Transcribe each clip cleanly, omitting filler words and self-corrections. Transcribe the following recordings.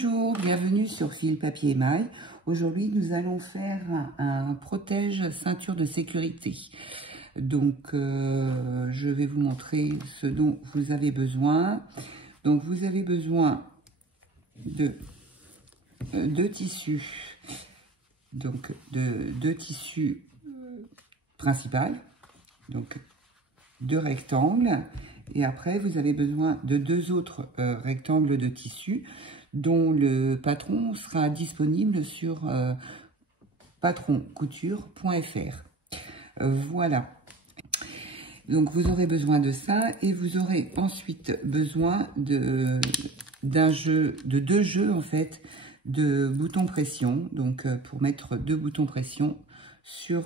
Bonjour, bienvenue sur Fil Papier Émail. Aujourd'hui, nous allons faire un protège ceinture de sécurité. Donc, je vais vous montrer ce dont vous avez besoin. Donc, vous avez besoin de deux tissus. Donc, de deux tissus principaux. Donc, deux rectangles. Et après, vous avez besoin de deux autres rectangles de tissu dont le patron sera disponible sur patroncouture.fr. Voilà. Donc, vous aurez besoin de ça et vous aurez ensuite besoin de deux jeux, en fait, de boutons pression. Donc, pour mettre deux boutons pression sur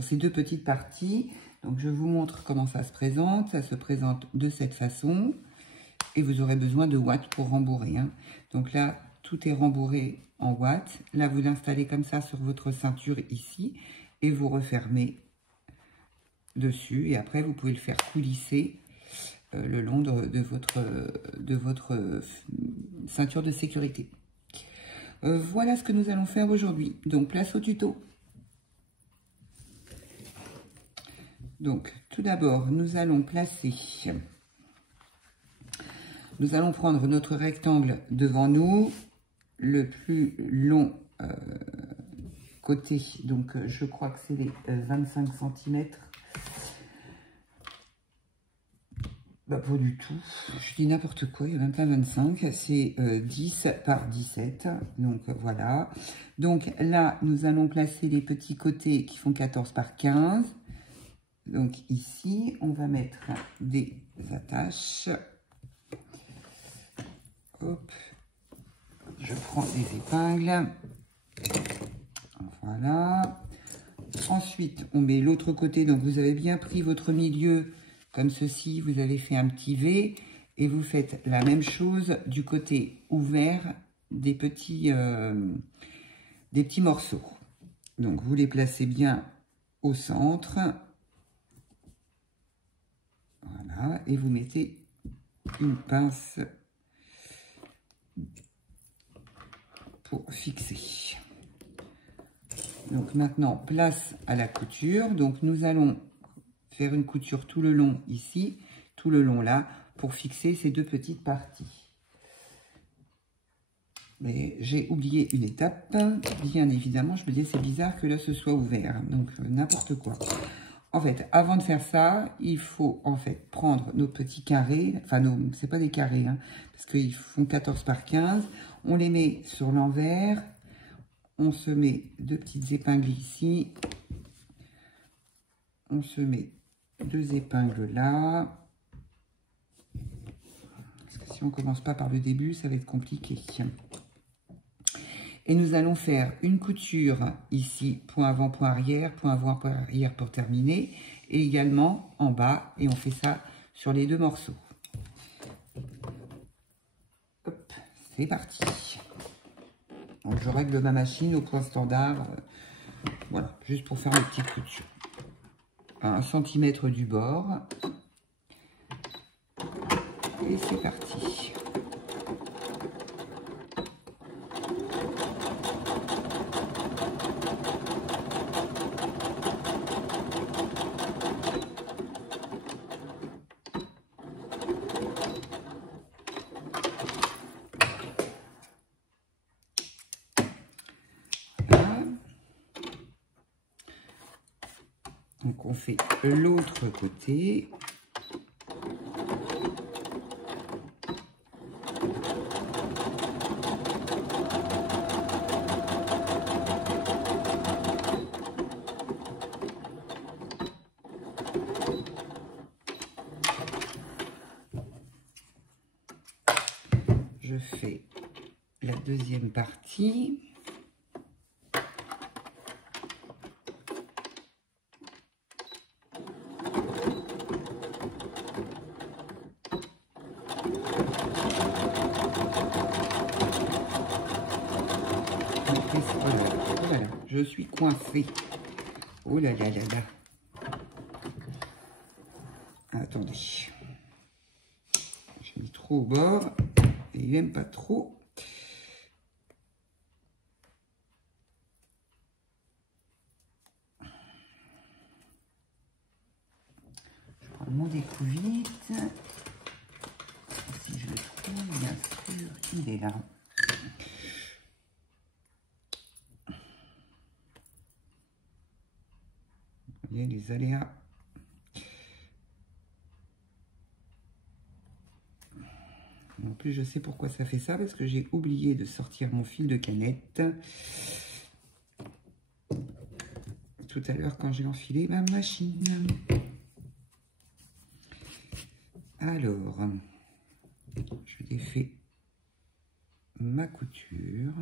ces deux petites parties. Donc, je vous montre comment ça se présente. Ça se présente de cette façon. Et vous aurez besoin de watts pour rembourrer. Hein. Donc là, tout est rembourré en watts. Là, vous l'installez comme ça sur votre ceinture ici. Et vous refermez dessus. Et après, vous pouvez le faire coulisser le long de votre ceinture de sécurité. Voilà ce que nous allons faire aujourd'hui. Donc, place au tuto. Donc, tout d'abord, nous allons prendre notre rectangle devant nous, le plus long côté, donc je crois que c'est les 25 cm. Bah, pas du tout, je dis n'importe quoi, il n'y a même pas 25, c'est 10 par 17, donc voilà. Donc là, nous allons placer les petits côtés qui font 14 par 15. Donc ici, on va mettre des attaches. Hop, je prends des épingles. Voilà. Ensuite, on met l'autre côté. Donc, vous avez bien pris votre milieu comme ceci. Vous avez fait un petit V. Et vous faites la même chose du côté ouvert des petits morceaux. Donc, vous les placez bien au centre. Voilà. Et vous mettez une pince pour fixer. Donc maintenant, place à la couture. Donc nous allons faire une couture tout le long ici, tout le long là, pour fixer ces deux petites parties. Mais j'ai oublié une étape, bien évidemment. Je me dis c'est bizarre que là ce soit ouvert, donc n'importe quoi. En fait, avant de faire ça, il faut en fait prendre nos petits carrés, enfin c'est pas des carrés, hein, parce qu'ils font 14 par 15. On les met sur l'envers, on se met deux petites épingles ici, on se met deux épingles là, parce que si on commence pas par le début, ça va être compliqué. Et nous allons faire une couture ici, point avant, point arrière pour terminer. Et également en bas, et on fait ça sur les deux morceaux. Hop, c'est parti. Donc je règle ma machine au point standard. Voilà, juste pour faire les petites coutures. 1 cm du bord. Et c'est parti. Donc on fait l'autre côté. Je fais la deuxième partie. Voilà, je suis coincée. Oh là là là là. Attendez. J'ai mis trop au bord. et il n'aime pas trop. Je prends mon découvite. Si je le trouve, bien sûr, il est là. Vous voyez les aléas. En plus, je sais pourquoi ça fait ça, parce que j'ai oublié de sortir mon fil de canette tout à l'heure quand j'ai enfilé ma machine. Alors, je défais ma couture.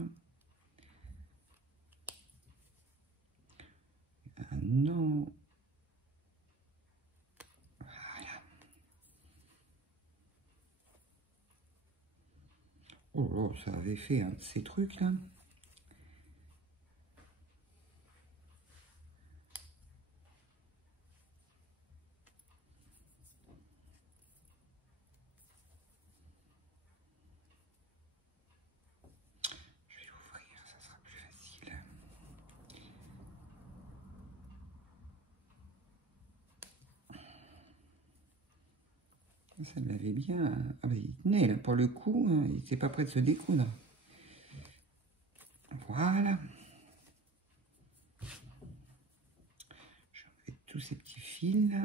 Non. Voilà. Oh, ça avait fait ces trucs là. Je vais l'ouvrir, ça sera plus facile. Ça l'avait bien. Ah bah, il tenait là pour le coup, il n'était pas prêt de se découdre. Voilà. Je vais enlever tous ces petits fils là.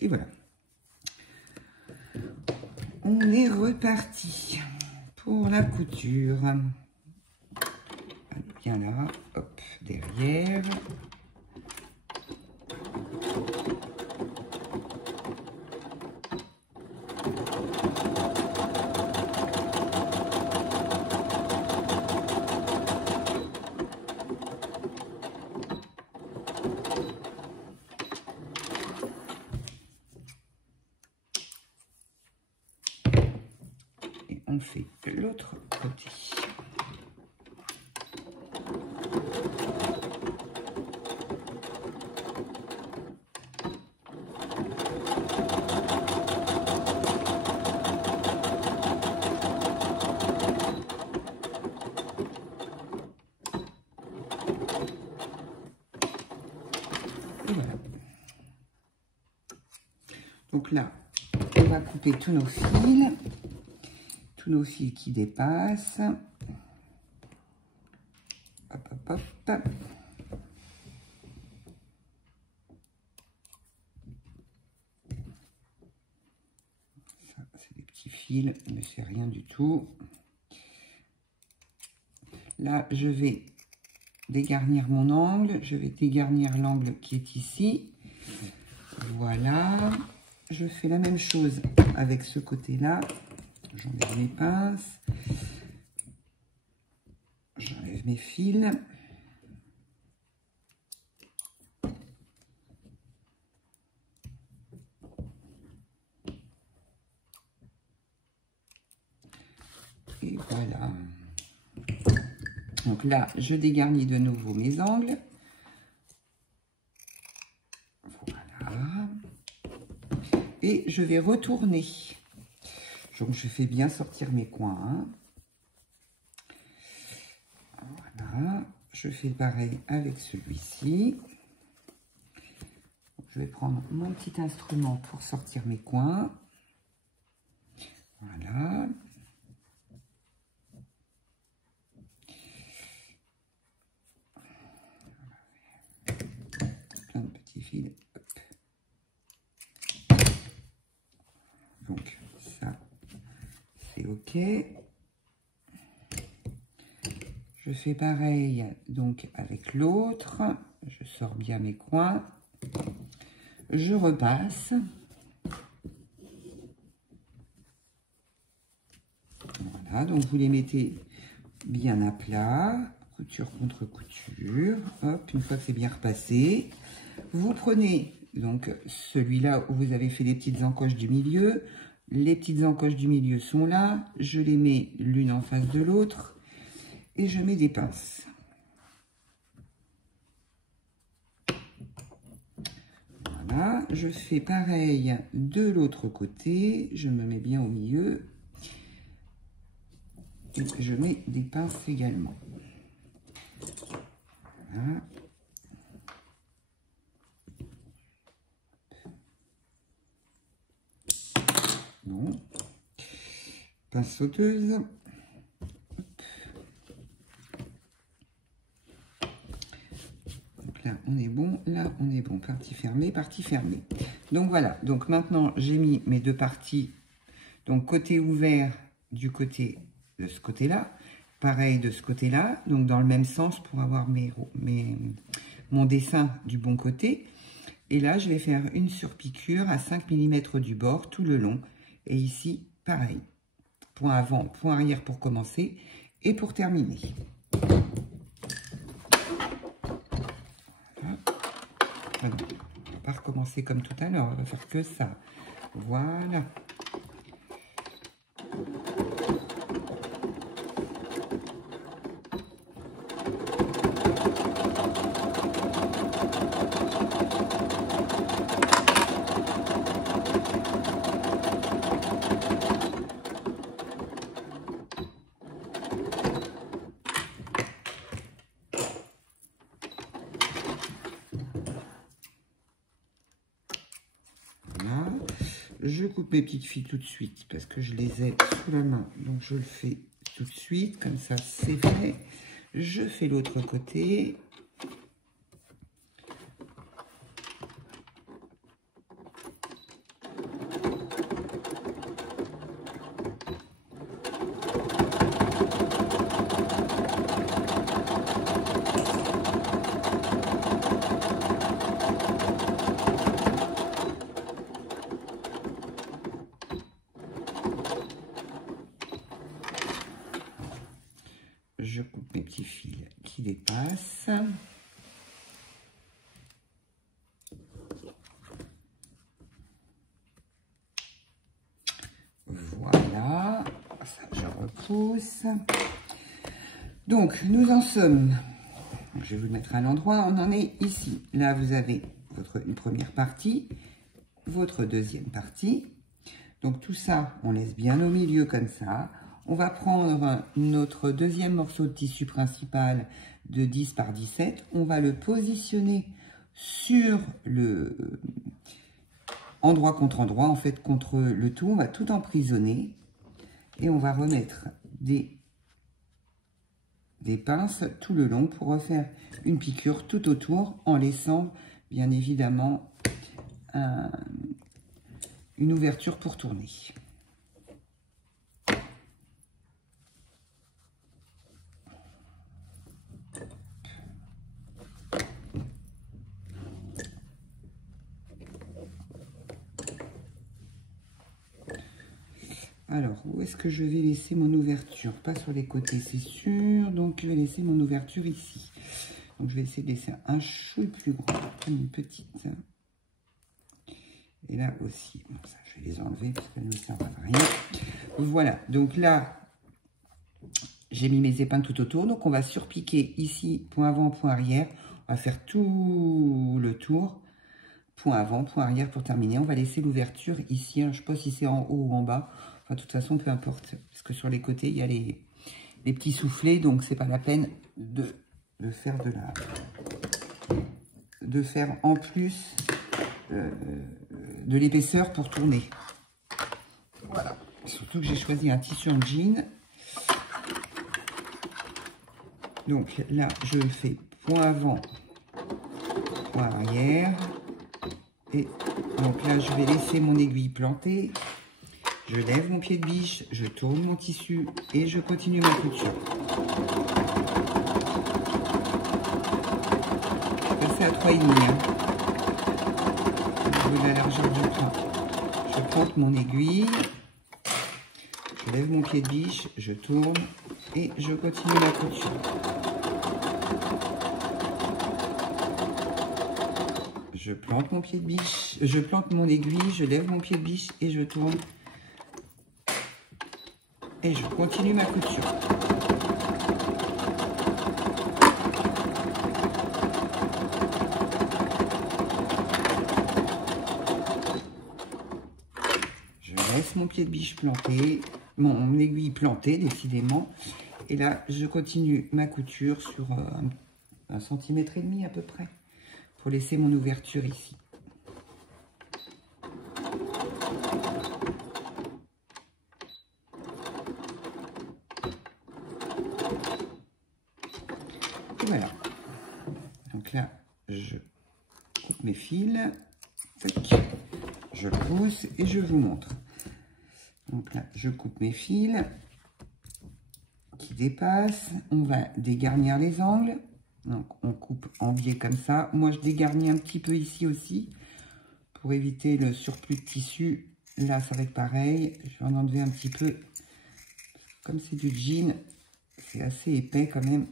Et voilà. On est reparti pour la couture. Bien là, hop, derrière. Et on fait de l'autre côté. Et voilà. Donc là, on va couper tous nos fils qui dépassent. Hop, hop, hop. Ça, c'est des petits fils, mais c'est rien du tout. Là, je vais dégarnir mon angle. Je vais dégarnir l'angle qui est ici. Voilà. Je fais la même chose avec ce côté-là. J'enlève mes pinces. J'enlève mes fils. Et voilà. Donc là, je dégarnis de nouveau mes angles. Voilà. Et je vais retourner. Donc, je fais bien sortir mes coins. Voilà. Je fais pareil avec celui-ci. Je vais prendre mon petit instrument pour sortir mes coins. Voilà. Plein de petits fils. Hop. Donc, ça, c'est OK. Je fais pareil donc avec l'autre. Je sors bien mes coins. Je repasse. Voilà, donc vous les mettez bien à plat, couture contre couture. Hop, une fois que c'est bien repassé, vous prenez donc celui-là où vous avez fait les petites encoches du milieu. Les petites encoches du milieu sont là. Je les mets l'une en face de l'autre et je mets des pinces. je fais pareil de l'autre côté. Je me mets bien au milieu. Et je mets des pinces également. Voilà. Bon. Pince sauteuse. Là, on est bon. Là, on est bon. Partie fermée, partie fermée. Donc, voilà. Donc, maintenant, j'ai mis mes deux parties. Donc, côté ouvert du côté de ce côté-là. Pareil de ce côté-là. Donc, dans le même sens pour avoir mon dessin du bon côté. Et là, je vais faire une surpiqûre à 5 mm du bord tout le long. Et ici, pareil. Point avant, point arrière pour commencer. Et pour terminer. On va pas recommencer comme tout à l'heure, on va faire que ça. Voilà. Je coupe mes petites filles tout de suite parce que je les ai sous la main. Donc, je le fais tout de suite. Comme ça, c'est fait. Je fais l'autre côté. Je coupe mes petits fils qui dépassent. Voilà, ça je repousse. Donc, nous en sommes, je vais vous le mettre à l'endroit, on en est ici. Là, vous avez une première partie, votre deuxième partie. Donc, tout ça, on laisse bien au milieu comme ça. On va prendre notre deuxième morceau de tissu principal de 10 par 17. On va le positionner sur le endroit contre endroit, en fait, contre le tout. On va tout emprisonner et on va remettre des pinces tout le long pour refaire une piqûre tout autour en laissant, bien évidemment, une ouverture pour tourner. Alors, où est-ce que je vais laisser mon ouverture? Pas sur les côtés, c'est sûr. Donc, je vais laisser mon ouverture ici. Donc, je vais essayer de laisser un chouille plus grand. Une petite. Et là aussi. Bon, ça, je vais les enlever parce qu'elles ne servent à rien. Voilà. Donc là, j'ai mis mes épingles tout autour. Donc, on va surpiquer ici, point avant, point arrière. On va faire tout le tour. Point avant, point arrière pour terminer. On va laisser l'ouverture ici. Alors, je ne sais pas si c'est en haut ou en bas. Enfin, de toute façon, peu importe. Parce que sur les côtés, il y a les petits soufflets. Donc, c'est pas la peine de faire en plus de l'épaisseur pour tourner. Voilà. Surtout que j'ai choisi un tissu en jean. Donc, là, je fais point avant, point arrière. Et donc là, je vais laisser mon aiguille plantée. Je lève mon pied de biche, je tourne mon tissu et je continue ma couture. Je fais à 3,5. Je veux la largeur du plan. Je plante mon aiguille. Je lève mon pied de biche, je tourne et je continue ma couture. Je plante mon pied de biche, je plante mon aiguille, je lève mon pied de biche et je tourne. Et je continue ma couture. laisse mon pied de biche planté, mon aiguille plantée décidément. Et là, je continue ma couture sur 1,5 cm à peu près, pour laisser mon ouverture ici. Et voilà. Donc là, je coupe mes fils, tac, je le pousse et je vous montre. Donc là, je coupe mes fils qui dépassent. On va dégarnir les angles. Donc on coupe en biais comme ça. Moi, je dégarnis un petit peu ici aussi pour éviter le surplus de tissu. Là, ça va être pareil. Je vais en enlever un petit peu. Comme c'est du jean, c'est assez épais quand même.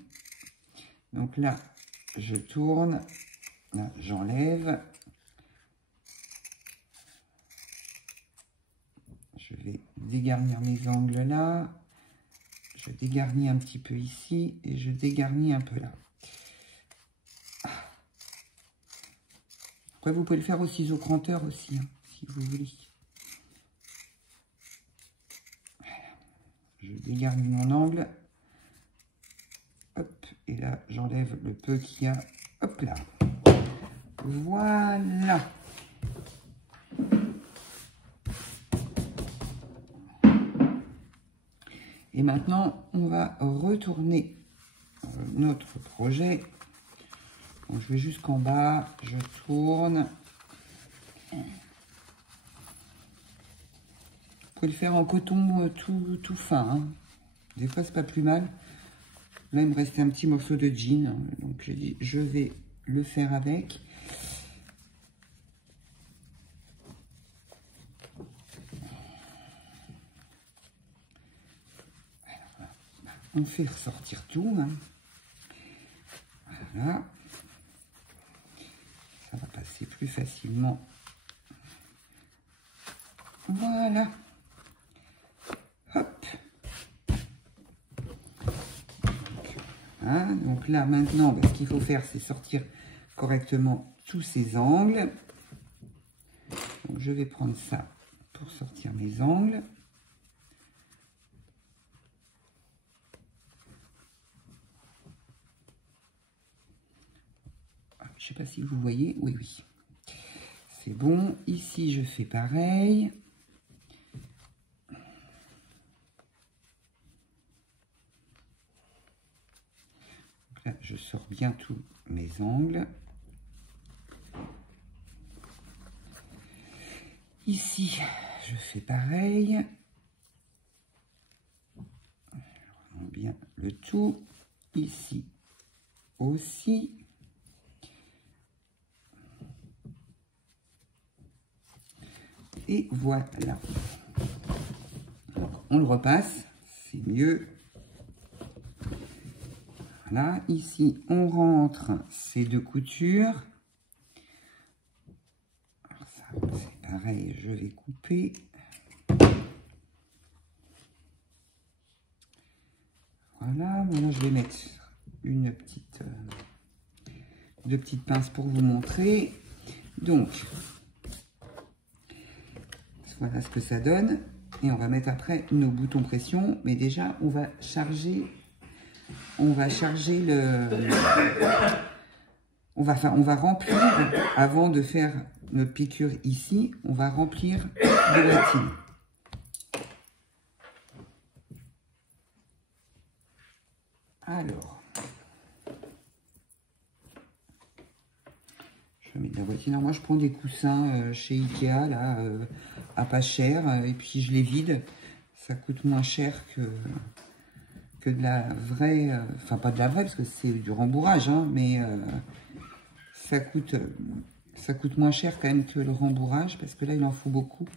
Donc là, je tourne. Là, j'enlève. Je vais dégarnir mes angles là. Je dégarnis un petit peu ici et je dégarnis un peu là. Après, vous pouvez le faire au ciseau cranteur aussi, hein, si vous voulez. Voilà. Je dégarnis mon angle. Hop, et là, j'enlève le peu qu'il y a. Hop là. Voilà. Et maintenant, on va retourner notre projet. Donc, je vais jusqu'en bas, je tourne. Vous pouvez le faire en coton tout fin. Hein. Des fois, c'est pas plus mal. Là, il me restait un petit morceau de jean. Donc, j'ai dit, je vais le faire avec. On fait ressortir tout. Hein. Voilà. Ça va passer plus facilement. Voilà. Hop. Hein, donc là, maintenant, ce qu'il faut faire, c'est sortir correctement tous ces angles. Donc, je vais prendre ça pour sortir mes angles. Je ne sais pas si vous voyez. Oui, oui. C'est bon. Ici, je fais pareil. Donc là, je sors bien tous mes angles. Ici, je fais pareil. On bien le tout. Ici aussi. Et voilà. Donc, on le repasse, c'est mieux. Voilà, ici, on rentre ces deux coutures. Alors ça, c'est pareil, je vais couper. Voilà, maintenant je vais mettre deux petites pinces pour vous montrer. Donc, voilà ce que ça donne. Et on va mettre après nos boutons pression. Mais déjà, on va charger on va remplir, avant de faire notre piqûre ici, on va remplir de bottines. Alors, je vais mettre la boîtine. Alors moi, je prends des coussins chez Ikea, là, à pas cher, et puis je les vide. Ça coûte moins cher que de la vraie, enfin pas de la vraie, parce que c'est du rembourrage, hein, mais ça coûte moins cher quand même que le rembourrage, parce que là, il en faut beaucoup.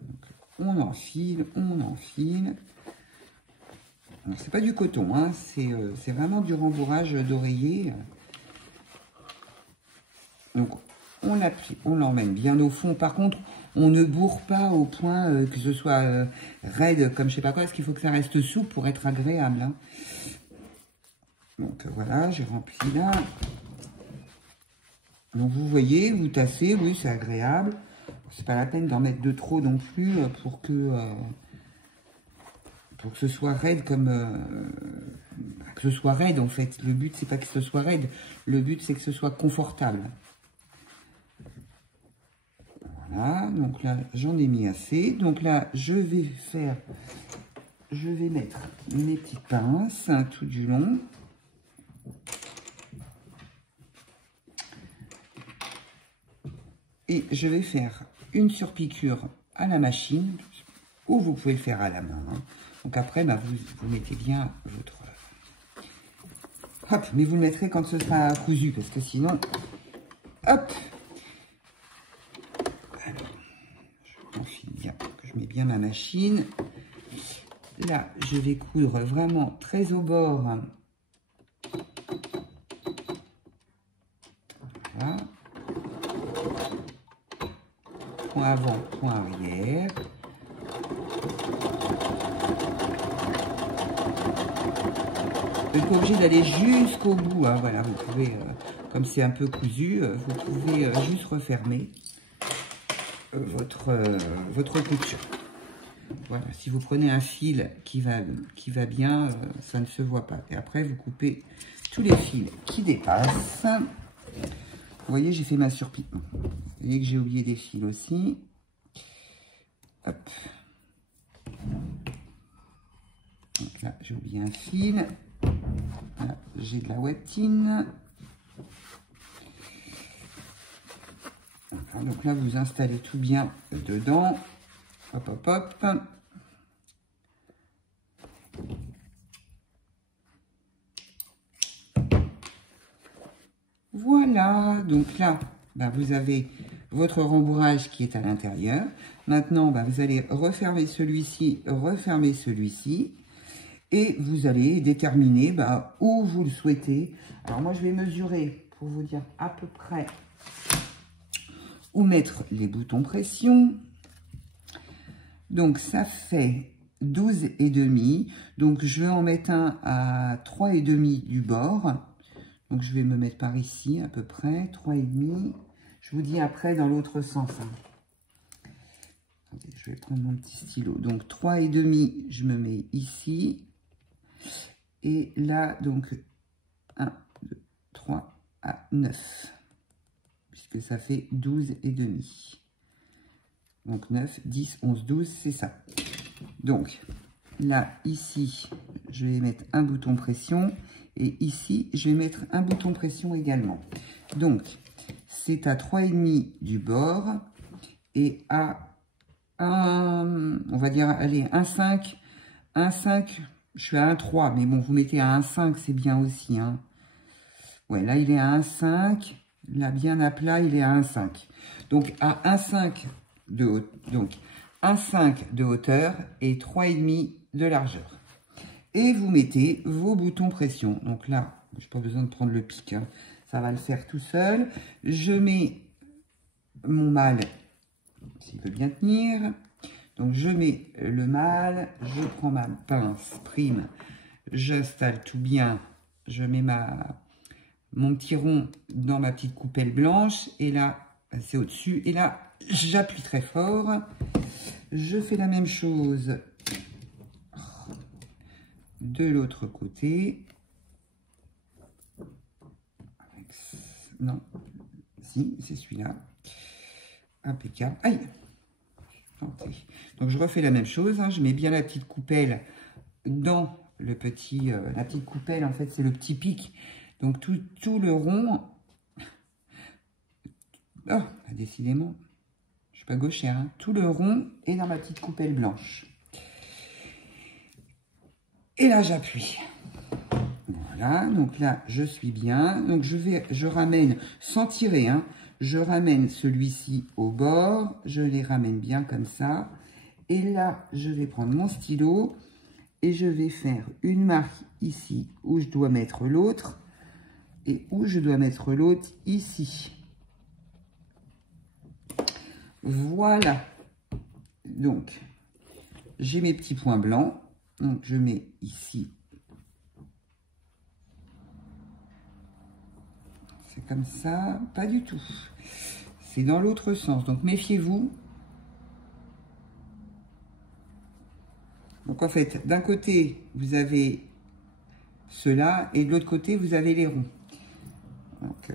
Donc, on enfile, on enfile. Alors, c'est pas du coton, hein, c'est vraiment du rembourrage d'oreiller. Donc, on appuie, on l'emmène bien au fond. Par contre, on ne bourre pas au point que ce soit raide comme je sais pas quoi, parce qu'il faut que ça reste souple pour être agréable. Hein. Donc, voilà, j'ai rempli là. Donc vous voyez, vous tassez, oui, c'est agréable. C'est pas la peine d'en mettre de trop non plus pour que ce soit raide comme... que ce soit raide en fait. Le but, c'est pas que ce soit raide. Le but, c'est que ce soit confortable. Voilà, donc là, j'en ai mis assez. Donc là, je vais mettre mes petites pinces tout du long. Et je vais faire une surpiqûre à la machine, ou vous pouvez le faire à la main. Hein. Donc après, bah, vous mettez bien votre... Hop, mais vous le mettrez quand ce sera cousu, parce que sinon... Hop. Alors, je m'enfile bien, je mets bien ma machine. Là, je vais coudre vraiment très au bord. Voilà. Point avant, point arrière. Vous n'êtes pas obligé d'aller jusqu'au bout. Hein. Voilà, vous pouvez, comme c'est un peu cousu, vous pouvez juste refermer votre couture. Voilà, si vous prenez un fil qui va bien, ça ne se voit pas. Et après, vous coupez tous les fils qui dépassent. Vous voyez, j'ai fait ma surpiqûre. Vous voyez que j'ai oublié des fils aussi. Hop. Donc là, j'ai oublié un fil. Là, j'ai de la webtine. Voilà, donc là, vous installez tout bien dedans. Hop, hop, hop. Voilà, donc là, bah, vous avez votre rembourrage qui est à l'intérieur. Maintenant, bah, vous allez refermer celui-ci, et vous allez déterminer bah, où vous le souhaitez. Alors moi, je vais mesurer pour vous dire à peu près où mettre les boutons pression. Donc, ça fait 12,5. Donc, je vais en mettre un à 3,5 du bord. Donc, je vais me mettre par ici, à peu près, 3,5. Je vous dis après dans l'autre sens. Hein. Attendez, je vais prendre mon petit stylo. Donc, 3,5, je me mets ici. Et là, donc, 1, 2, 3 à 9. Puisque ça fait 12,5. Donc, 9, 10, 11, 12, c'est ça. Donc, là, ici, je vais mettre un bouton pression. Et ici, je vais mettre un bouton pression également. Donc, c'est à 3,5 du bord. Et à 1, on va dire, allez, 1,5. 1,5, je suis à 1,3. Mais bon, vous mettez à 1,5, c'est bien aussi. Hein. Ouais, là, il est à 1,5. Là, bien à plat, il est à 1,5. Donc, à 1,5 de hauteur. Donc, 1,5 de hauteur et 3,5 de largeur. Et vous mettez vos boutons pression. Donc là, je n'ai pas besoin de prendre le pic. Hein. Ça va le faire tout seul. Je mets mon mâle, s'il veut bien tenir. Donc, je mets le mâle. Je prends ma pince prime. J'installe tout bien. Je mets mon petit rond dans ma petite coupelle blanche. Et là, c'est au-dessus. Et là, j'appuie très fort. Je fais la même chose de l'autre côté. Non, si, c'est celui-là. Impeccable. Aïe. Donc, je refais la même chose. Hein. Je mets bien la petite coupelle dans le petit... la petite coupelle, en fait, c'est le petit pic. Donc, tout le rond... Oh, décidément, je suis pas gauchère. Hein. Tout le rond est dans ma petite coupelle blanche. Et là, j'appuie. Voilà, donc là, je suis bien. Donc, je ramène, sans tirer, hein, je ramène celui-ci au bord. Je les ramène bien comme ça. Et là, je vais prendre mon stylo et je vais faire une marque ici où je dois mettre l'autre et où je dois mettre l'autre ici. Voilà. Donc, j'ai mes petits points blancs. Donc, je mets ici. C'est comme ça, pas du tout. C'est dans l'autre sens, donc méfiez-vous. Donc en fait, d'un côté, vous avez cela, et de l'autre côté, vous avez les ronds. Donc,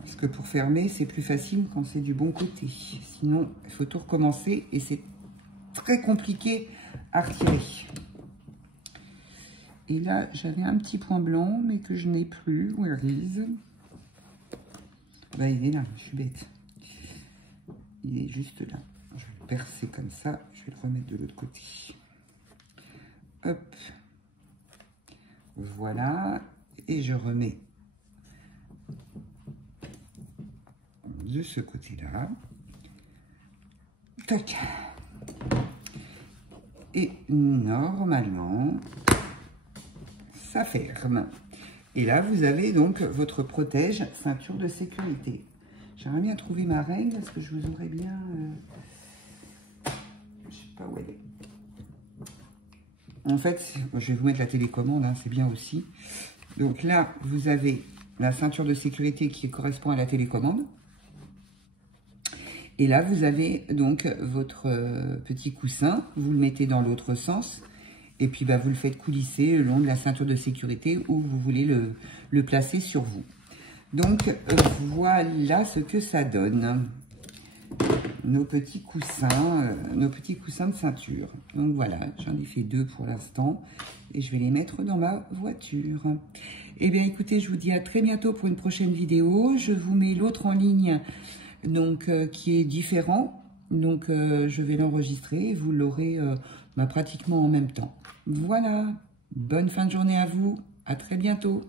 parce que pour fermer, c'est plus facile quand c'est du bon côté. Sinon, il faut tout recommencer, et c'est très compliqué à retirer. Et là, j'avais un petit point blanc, mais que je n'ai plus. Où est il? Bah, il est là, je suis bête. Il est juste là. Je vais le percer comme ça. Je vais le remettre de l'autre côté. Hop. Voilà. Et je remets de ce côté-là. Tac. Et normalement, ça ferme. Et là, vous avez donc votre protège ceinture de sécurité. J'aimerais bien trouver ma règle, parce que je vous aurais bien... je sais pas où elle est. En fait, je vais vous mettre la télécommande, hein, c'est bien aussi. Donc là, vous avez la ceinture de sécurité qui correspond à la télécommande. Et là, vous avez donc votre petit coussin. Vous le mettez dans l'autre sens. Et puis, bah, vous le faites coulisser le long de la ceinture de sécurité où vous voulez le placer sur vous. Donc, voilà ce que ça donne. Nos petits coussins de ceinture. Donc, voilà, j'en ai fait 2 pour l'instant. Et je vais les mettre dans ma voiture. Eh bien, écoutez, je vous dis à très bientôt pour une prochaine vidéo. Je vous mets l'autre en ligne, donc qui est différent. Donc, je vais l'enregistrer et vous l'aurez pratiquement en même temps. Voilà, bonne fin de journée à vous, à très bientôt.